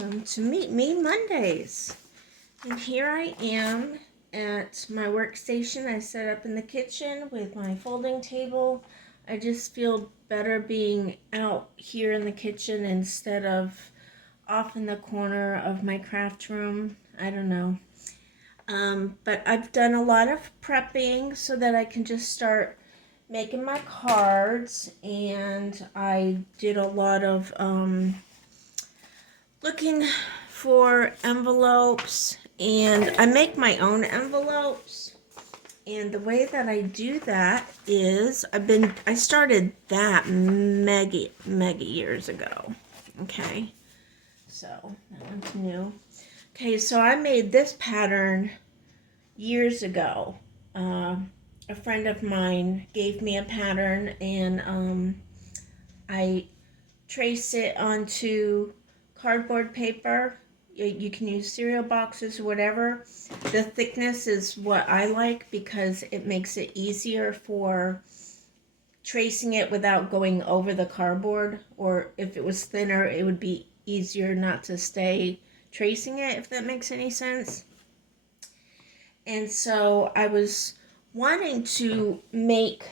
welcome to Meet Me Mondays. And here I am at my workstation. I set up in the kitchen with my folding table. I just feel better being out here in the kitchen instead of off in the corner of my craft room. I don't know. But I've done a lot of prepping so that I can just start making my cards, and I did a lot of looking for envelopes, and I make my own envelopes. And the way that I do that is I started that mega years ago. Okay, so that one's new. Okay, so I made this pattern years ago. A friend of mine gave me a pattern, and I traced it onto cardboard paper. You can use cereal boxes or whatever. The thickness is what I like because it makes it easier for tracing it without going over the cardboard, or if it was thinner it would be easier not to stay tracing it, if that makes any sense. And so I was wanting to make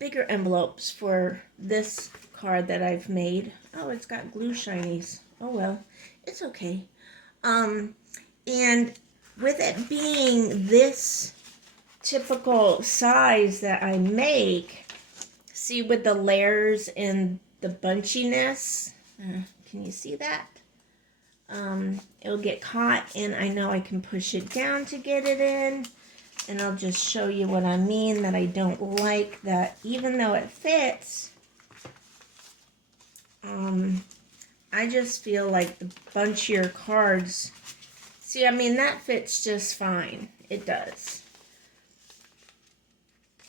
bigger envelopes for this card that I've made. Oh, it's got glue shinies. Oh well, it's okay. And with it being this typical size that I make, see with the layers and the bunchiness, can you see that? It'll get caught, and I know I can push it down to get it in. And I'll just show you what I mean, that I don't like that even though it fits, I just feel like the bunchier cards, see, I mean, that fits just fine. It does.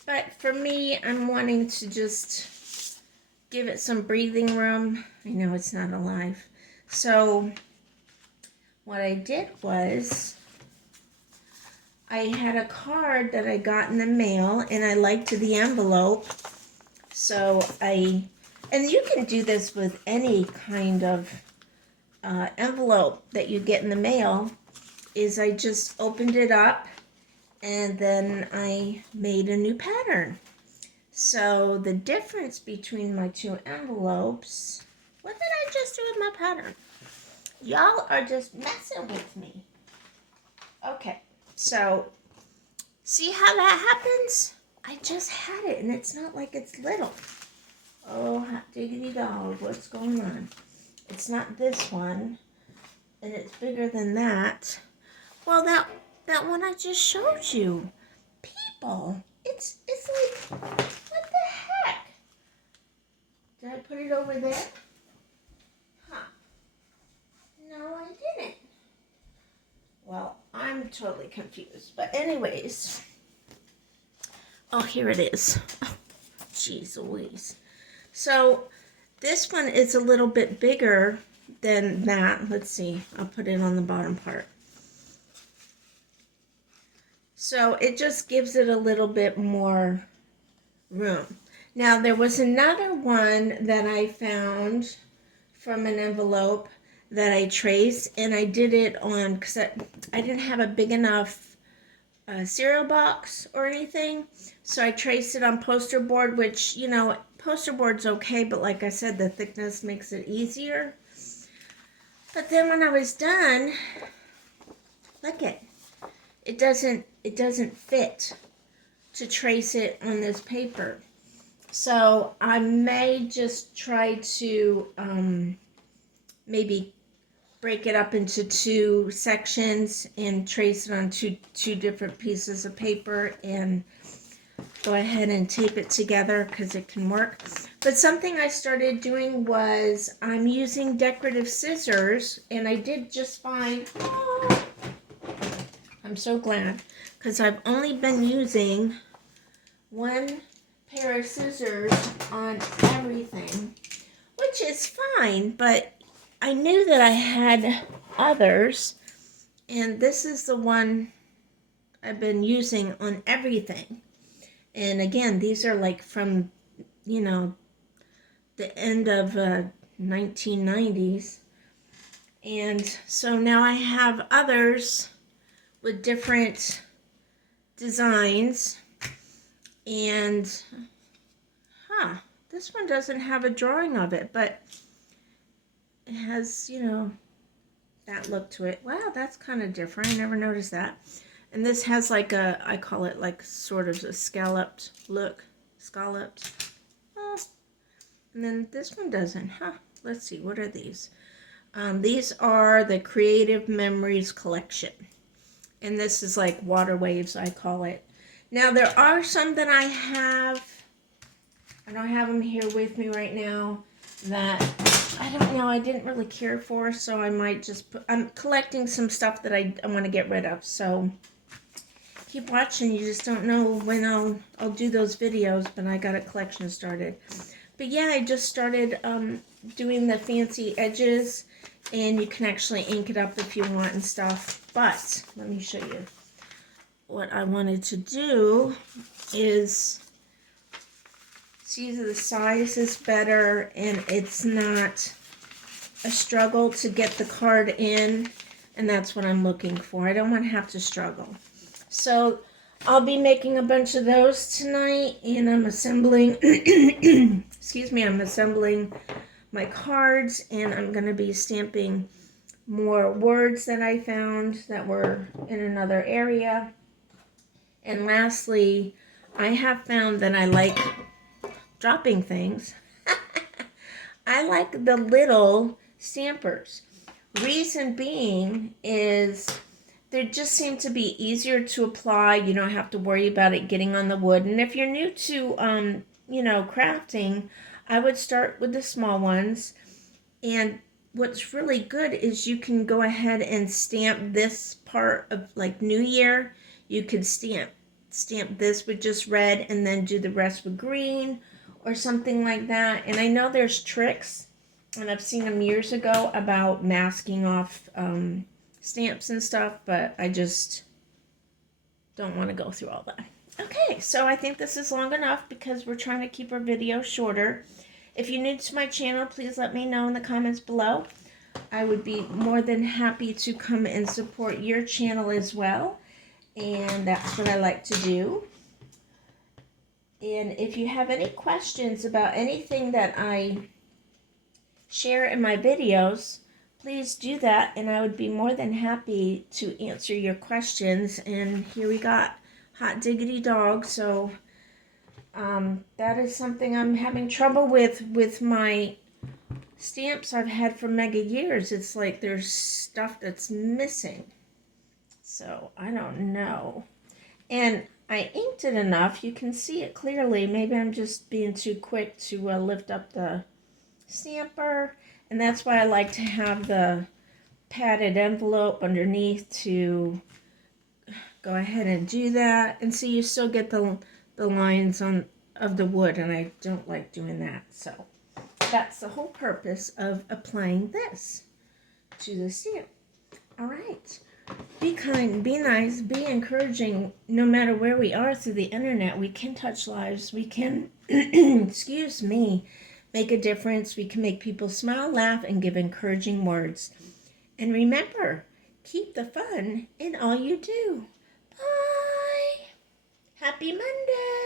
But for me, I'm wanting to just give it some breathing room. I know it's not alive. So what I did was, I had a card that I got in the mail, and I liked the envelope. So and you can do this with any kind of envelope that you get in the mail, is I just opened it up, and then I made a new pattern. So the difference between my two envelopes, what did I just do with my pattern? Y'all are just messing with me. Okay. So, see how that happens? I just had it, and it's not like it's little. Oh, hot diggity dog, what's going on? It's not this one, and it's bigger than that. Well, that one I just showed you. People, it's like, what the heck? Did I put it over there? Huh. No, I didn't. Well, I'm totally confused. But anyways. Oh, here it is. Oh, jeez Louise. So, this one is a little bit bigger than that. Let's see. I'll put it on the bottom part. So, it just gives it a little bit more room. Now, there was another one that I found from an envelope that I traced, and I did it on, because I didn't have a big enough cereal box or anything, so I traced it on poster board, which, you know, poster board's okay, but like I said, the thickness makes it easier. But then when I was done, look it doesn't fit to trace it on this paper. So I may just try to maybe break it up into two sections and trace it on two different pieces of paper and go ahead and tape it together, because it can work. But something I started doing was I'm using decorative scissors, and I did just fine. Oh, I'm so glad, because I've only been using one pair of scissors on everything, which is fine, but I knew that I had others, and this is the one I've been using on everything. And again, these are like from, you know, the end of 1990s. And so now I have others with different designs. And, this one doesn't have a drawing of it, but it has, that look to it. Wow, that's kind of different. I never noticed that. And this has like I call it like sort of a scalloped look. Scalloped. Oh. And then this one doesn't. Let's see, what are these? These are the Creative Memories Collection. And this is like water waves, I call it. Now, there are some that I don't have them here with me right now, that I don't know, I didn't really care for, so I might just I'm collecting some stuff that I want to get rid of, so keep watching. You just don't know when I'll do those videos, but I got a collection started. But yeah, I just started doing the fancy edges, and you can actually ink it up if you want and stuff. But let me show you. What I wanted to do is, see, the size is better, and it's not a struggle to get the card in, and that's what I'm looking for. I don't want to have to struggle. So I'll be making a bunch of those tonight, and I'm assembling, excuse me, I'm assembling my cards, and I'm going to be stamping more words that I found that were in another area. And lastly, I have found that I like dropping things. I like the little stampers. Reason being is they just seem to be easier to apply. You don't have to worry about it getting on the wood. And if you're new to, crafting, I would start with the small ones. And what's really good is you can go ahead and stamp this part of like New Year. You could stamp this with just red and then do the rest with green or something like that. And I know there's tricks, and I've seen them years ago about masking off stamps and stuff, but I just don't want to go through all that. Okay, so I think this is long enough because we're trying to keep our video shorter. If you're new to my channel, please let me know in the comments below. I would be more than happy to come and support your channel as well. And that's what I like to do. And if you have any questions about anything that I share in my videos, please do that, and I would be more than happy to answer your questions. And here we got Hot Diggity Dog. So that is something I'm having trouble with my stamps I've had for mega years. It's like there's stuff that's missing. So I don't know. And I inked it enough. You can see it clearly. Maybe I'm just being too quick to lift up the stamper. And that's why I like to have the padded envelope underneath to go ahead and do that. And see, you still get the lines of the wood, and I don't like doing that. So that's the whole purpose of applying this to the stamp. All right. Be kind, be nice, be encouraging. No matter where we are through the internet, we can touch lives. We can, excuse me, make a difference. We can make people smile, laugh, and give encouraging words. And remember, keep the fun in all you do. Bye. Happy Monday.